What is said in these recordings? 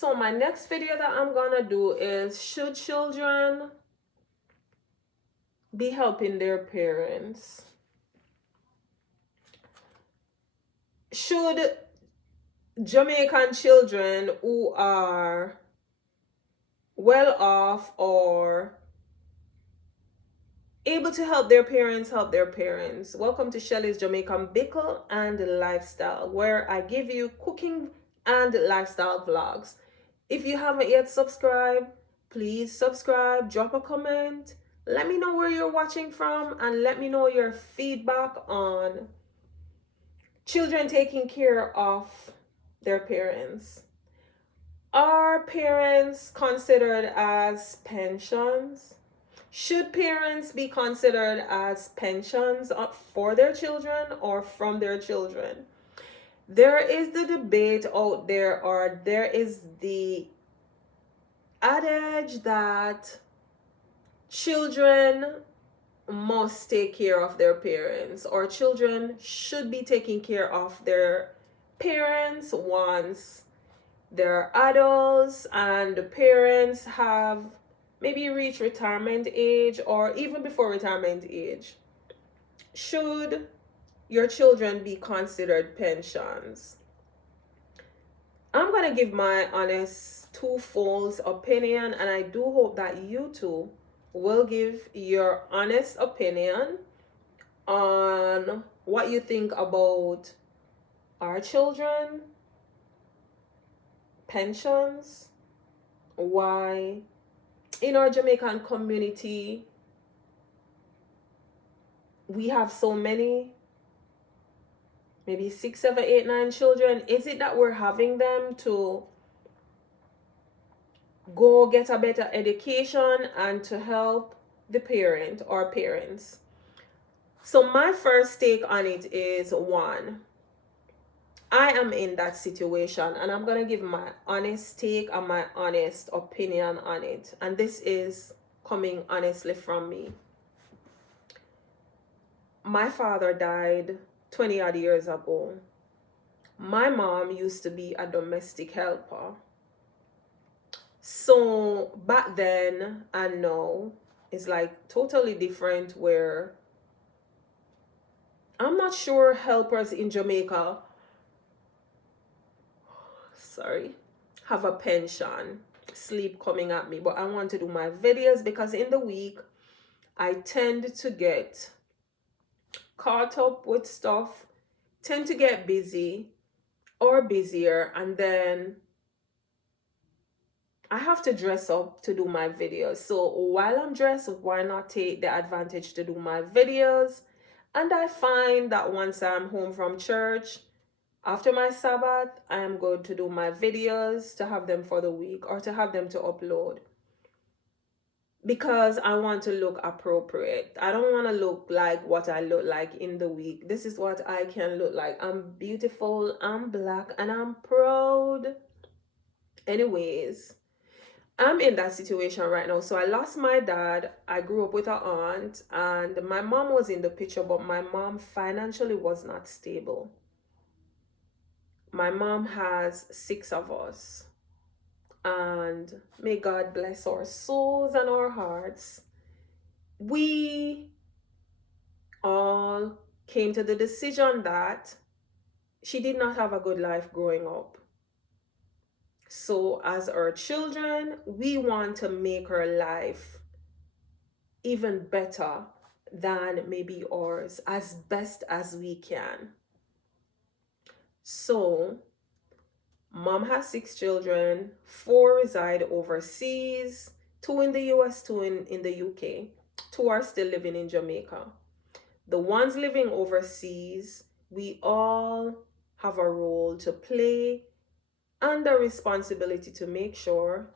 So my next video that I'm gonna do is, should children be helping their parents? Should Jamaican children who are well off or able to help their parents help their parents? Welcome to Shelly's Jamaican Bickle and Lifestyle, where I give you cooking and lifestyle vlogs. If you haven't yet subscribed, please subscribe, drop a comment, let me know where you're watching from, and let me know your feedback on children taking care of their parents. Are parents considered as pensions? Should parents be considered as pensions for their children or from their children? There is the debate out there, or there is the adage that children must take care of their parents, or children should be taking care of their parents once they're adults and the parents have maybe reached retirement age or even before retirement age. Should your children be considered pensions? I'm going to give my honest twofold opinion, and I do hope that you too will give your honest opinion on what you think about our children, pensions, why in our Jamaican community we have so many, maybe 6, 7, 8, 9 children. Is it that we're having them to go get a better education and to help the parent or parents? So my first take on it is, one, I am in that situation and I'm going to give my honest take and my honest opinion on it. And this is coming honestly from me. My father died 20 odd years ago. My mom used to be a domestic helper. So back then and now is like totally different, where I'm not sure helpers in Jamaica, have a pension. Sleep coming at me, but I want to do my videos because in the week I tend to get caught up with stuff, tend to get busy or busier, and then I have to dress up to do my videos. So while I'm dressed, why not take the advantage to do my videos? And I find that once I'm home from church, after my Sabbath, I am going to do my videos to have them for the week or to have them to upload. Because I want to look appropriate. I don't want to look like what I look like in the week. This is what I can look like. I'm beautiful, I'm black, and I'm proud. Anyways, I'm in that situation right now. So I lost my dad. I grew up with an aunt, and my mom was in the picture, but my mom financially was not stable. My mom has 6 of us, and may God bless our souls and our hearts. We all came to the decision that she did not have a good life growing up. So as our children, we want to make her life even better than maybe ours, as best as we can. So mom has 6 children, 4 reside overseas, 2 in the US, 2 in the UK, 2 are still living in Jamaica. The ones living overseas, we all have a role to play and a responsibility to make sure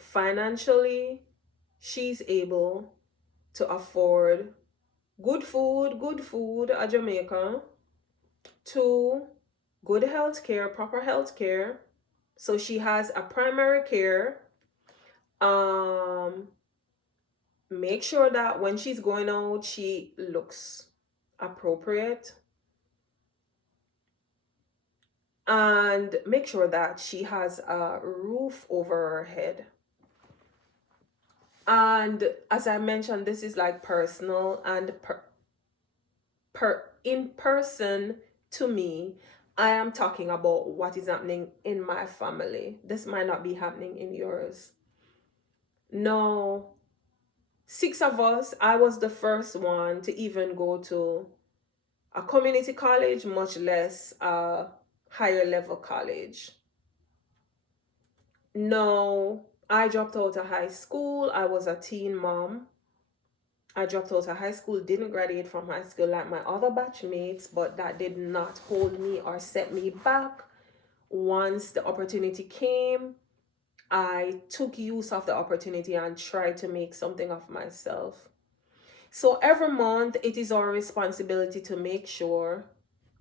financially she's able to afford good food at Jamaica, 2, good health care, proper health care. So she has a primary care. Make sure that when she's going out, she looks appropriate. and make sure that she has a roof over her head. And as I mentioned, this is like personal and in person to me. I am talking about what is happening in my family. This might not be happening in yours. No, six of us, I was the first one to even go to a community college, much less a higher level college. No, I dropped out of high school. I was a teen mom. I dropped out of high school, didn't graduate from high school like my other batchmates, but that did not hold me or set me back. Once the opportunity came, I took use of the opportunity and tried to make something of myself. So every month, it is our responsibility to make sure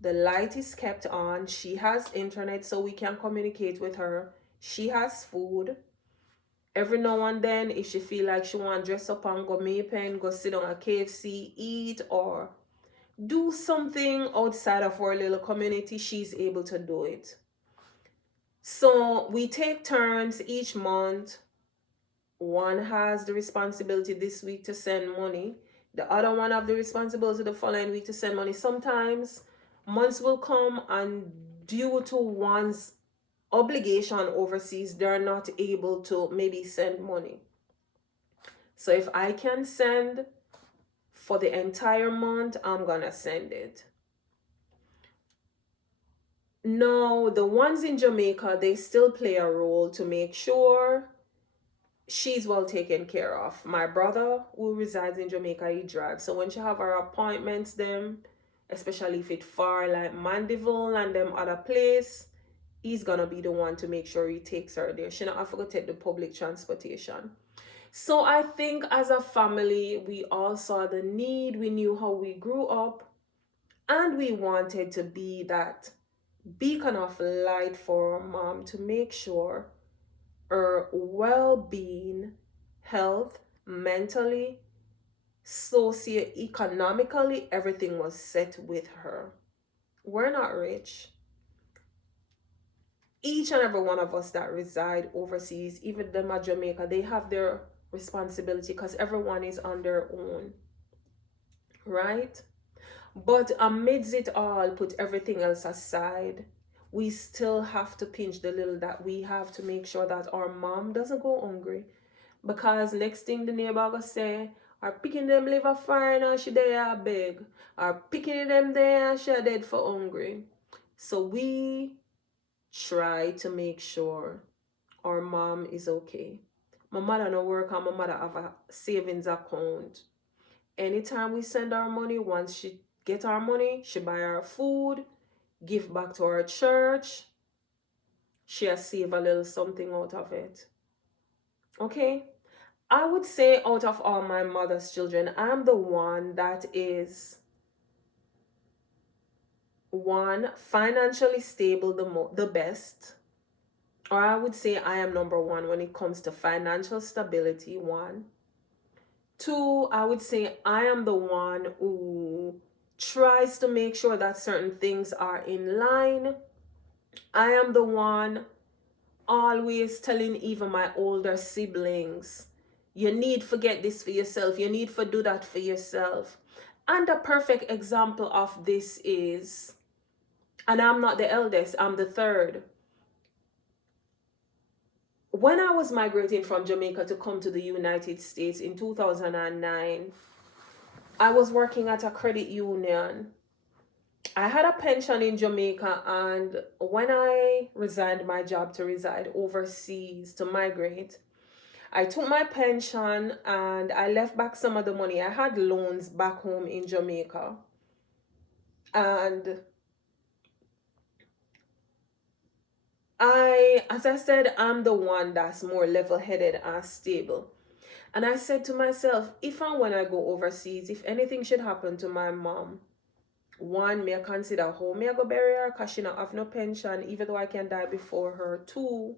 the light is kept on. She has internet so we can communicate with her. She has food. Every now and then, if she feel like she want to dress up and go Maypen, go sit on a KFC, eat, or do something outside of our little community, she's able to do it. So we take turns each month. One has the responsibility this week to send money. The other one have the responsibility the following week to send money. Sometimes months will come and due to one's obligation overseas, they're not able to maybe send money. So if I can send for the entire month, I'm gonna send it. No, the ones in Jamaica, they still play a role to make sure she's well taken care of. My brother who resides in Jamaica, he drives. So when she have her appointments, them, especially if it's far like Mandeville and them other place, he's gonna be the one to make sure he takes her there. She not have to take the public transportation. So I think as a family, we all saw the need. We knew how we grew up, and we wanted to be that beacon of light for our mom to make sure her well-being, health, mentally, socioeconomically, everything was set with her. We're not rich. Each and every one of us that reside overseas, even them at Jamaica, they have their responsibility because everyone is on their own, right? But amidst it all, put everything else aside, we still have to pinch the little that we have to make sure that our mom doesn't go hungry. Because next thing the neighbor gonna say, are picking them liver fire and she there beg. Are picking them there and she dead for hungry. So we try to make sure our mom is okay. My mother no work and my mother have a savings account. Anytime we send our money, once she get our money, she buy our food, give back to our church. She has save a little something out of it. Okay? I would say out of all my mother's children, I'm the one that is one financially stable the best. Or I would say I am number one when it comes to financial stability, one. Two, I would say I am the one who tries to make sure that certain things are in line. I am the one always telling even my older siblings, you need to get this for yourself, you need to do that for yourself. And a perfect example of this is, and I'm not the eldest, I'm the third. When I was migrating from Jamaica to come to the United States in 2009, I was working at a credit union. I had a pension in Jamaica, and when I resigned my job to reside overseas to migrate, I took my pension and I left back some of the money. I had loans back home in Jamaica. And as I said, I'm the one that's more level-headed and stable. And I said to myself, if and when I go overseas, if anything should happen to my mom, one, may I consider how may I go bury her because she not have no pension, even though I can die before her. Two,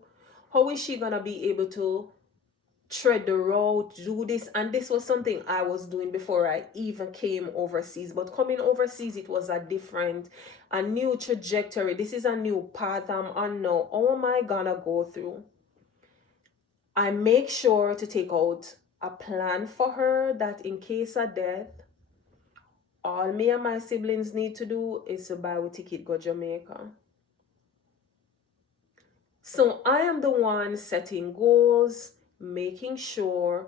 how is she gonna be able to tread the road, do this? And this was something I was doing before I even came overseas. But coming overseas, it was a different. a new trajectory. This is a new path I'm on now. How am I gonna go through? I make sure to take out a plan for her that in case of death, all me and my siblings need to do is to buy a ticket go Jamaica. So I am the one setting goals, making sure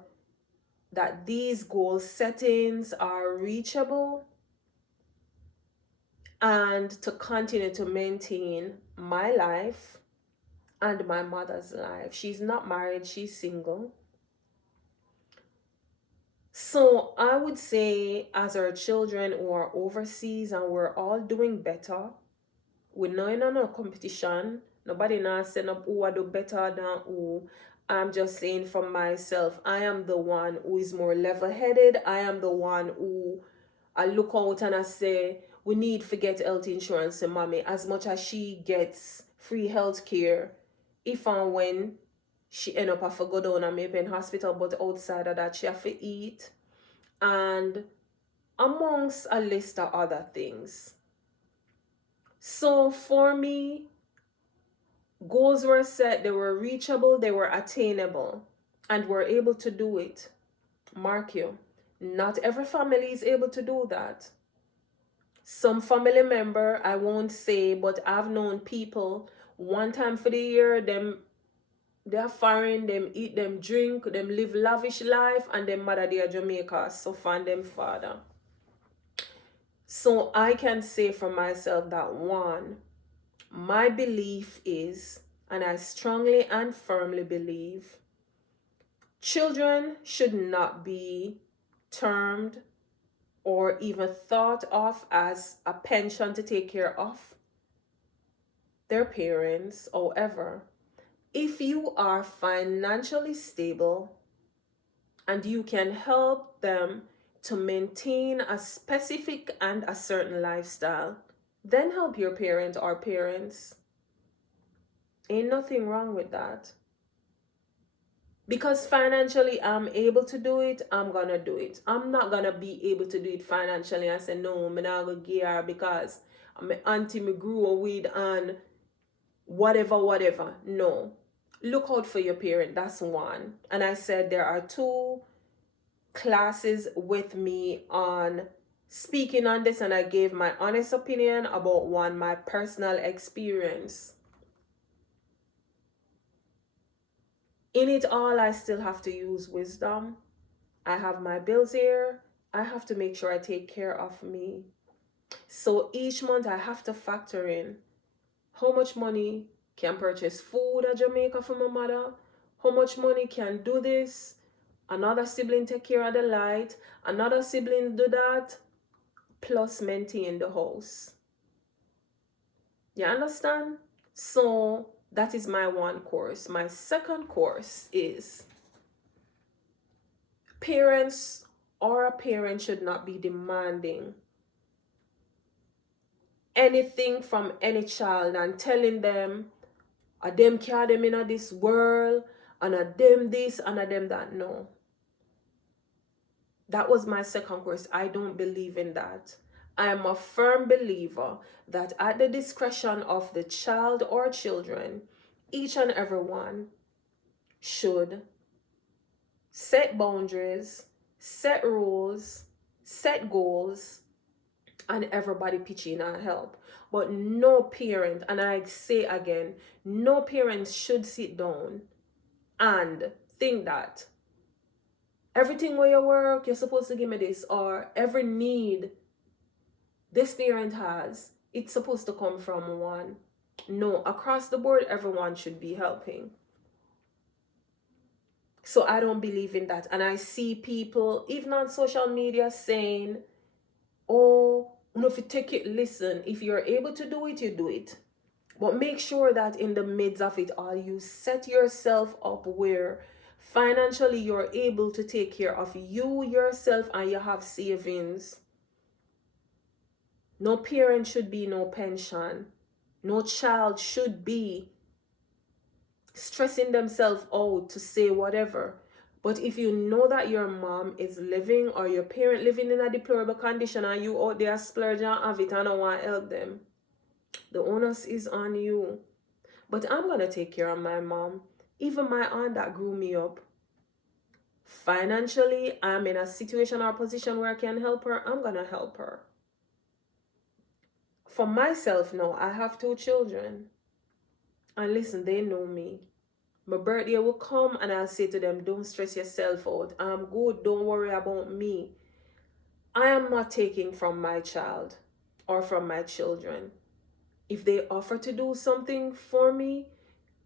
that these goal settings are reachable, and to continue to maintain my life and my mother's life. She's not married, she's single. So I would say, as our children who are overseas and we're all doing better, we're not in a competition. Nobody now saying up who I do better than who. I'm just saying for myself, I am the one who is more level-headed. I am the one who I look out and I say, we need to get health insurance and mommy as much as she gets free health care if and when she end up have to go down and maybe in hospital, but outside of that she have to eat, and amongst a list of other things. So for me, goals were set, they were reachable, they were attainable, and we're able to do it. Mark you, not every family is able to do that. Some family member, I won't say, but I've known people one time for the year, they're foreign, them eat, them drink, them live lavish life, and them mother they are Jamaica, so find them father. So I can say for myself that one, my belief is, and I strongly and firmly believe, children should not be termed or even thought of as a pension to take care of their parents. However, if you are financially stable and you can help them to maintain a specific and a certain lifestyle, then help your parent or parents. Ain't nothing wrong with that. Because financially I'm able to do it, I'm gonna do it. I'm not gonna be able to do it financially and say, no, I'm not gonna give her because my auntie me grew up with and whatever. No. Look out for your parent. That's one. And I said there are 2 classes with me on speaking on this, and I gave my honest opinion about one, my personal experience. In it all, I still have to use wisdom. I have my bills here. I have to make sure I take care of me. So each month I have to factor in how much money can purchase food at Jamaica for my mother, how much money can do this, another sibling take care of the light, another sibling do that, plus maintain the house. You understand? So that is my one course. My second course is parents or a parent should not be demanding anything from any child and telling them a them care them in this world and a them this and a them that. No. That was my second course. I don't believe in that. I am a firm believer that at the discretion of the child or children, each and every one should set boundaries, set rules, set goals, and everybody pitch in and help. But no parent, and I say again, no parent should sit down and think that everything where you work, you're supposed to give me this, or every need this parent has, it's supposed to come from one. No, across the board, everyone should be helping. So I don't believe in that. And I see people, even on social media, saying, oh, if you take it, listen, if you're able to do it, you do it. But make sure that in the midst of it all, you set yourself up where financially you're able to take care of you, yourself, and you have savings. No parent should be no pension. No child should be stressing themselves out to say whatever. But if you know that your mom is living or your parent living in a deplorable condition and you out there splurging and have it and don't want to help them, The onus is on you. But I'm going to take care of my mom. Even my aunt that grew me up. Financially, I'm in a situation or position where I can help her. I'm going to help her. For myself now, I have 2 children. And listen, they know me. My birthday will come and I'll say to them, don't stress yourself out. I'm good. Don't worry about me. I am not taking from my child or from my children. If they offer to do something for me,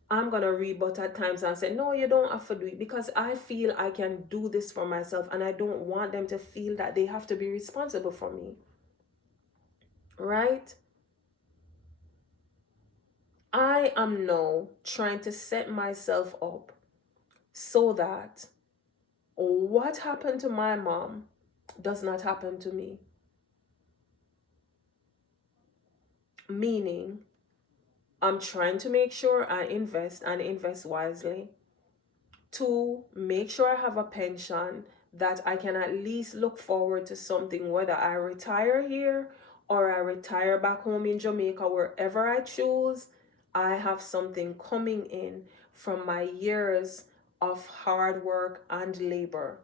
I'm going to rebut at times and say, no, you don't have to do it, because I feel I can do this for myself and I don't want them to feel that they have to be responsible for me. Right? I am now trying to set myself up so that what happened to my mom does not happen to me. Meaning, I'm trying to make sure I invest and invest wisely. 2, make sure I have a pension that I can at least look forward to something, whether I retire here or I retire back home in Jamaica, wherever I choose. I have something coming in from my years of hard work and labor.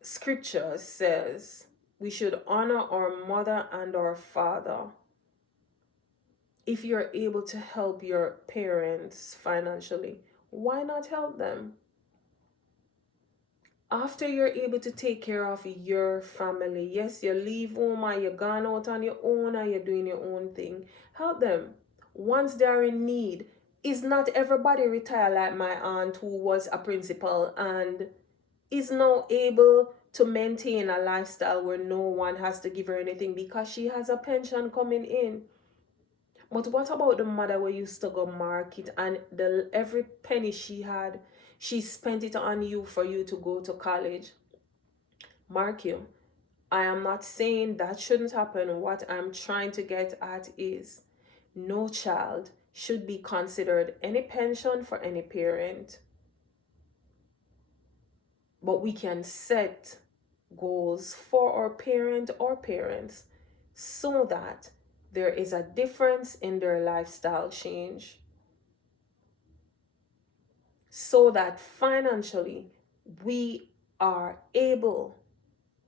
Scripture says we should honor our mother and our father. If you're able to help your parents financially, why not help them? After you're able to take care of your family, yes, you leave home and you're gone out on your own and you're doing your own thing, help them. Once they're in need, is not everybody retire like my aunt, who was a principal and is now able to maintain a lifestyle where no one has to give her anything because she has a pension coming in. But what about the mother who used to go market and every penny she had, she spent it on you for you to go to college? Mark you, I am not saying that shouldn't happen. What I'm trying to get at is no child should be considered any pension for any parent. But we can set goals for our parent or parents so that there is a difference in their lifestyle change, so that financially we are able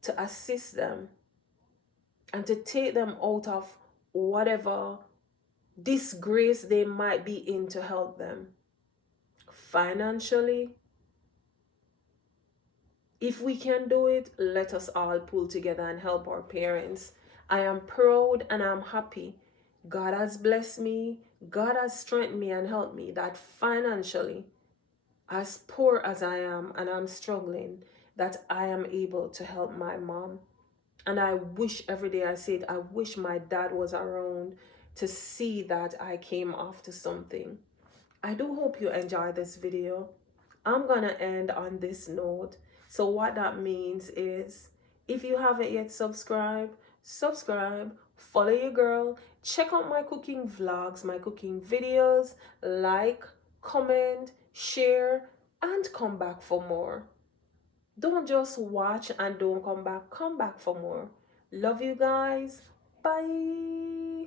to assist them and to take them out of whatever disgrace they might be in, to help them financially. If we can do it, let us all pull together and help our parents. I am proud and I'm happy. God has blessed me. God has strengthened me and helped me that financially, as poor as I am and I'm struggling, that I am able to help my mom. And I wish every day, I say it, I wish my dad was around to see that I came after something. I do hope you enjoy this video. I'm gonna end on this note. So what that means is, if you haven't yet subscribed, subscribe, follow your girl, check out my cooking vlogs, my cooking videos, like, comment, share, and come back for more. Don't just watch and don't come back for more. Love you guys. Bye.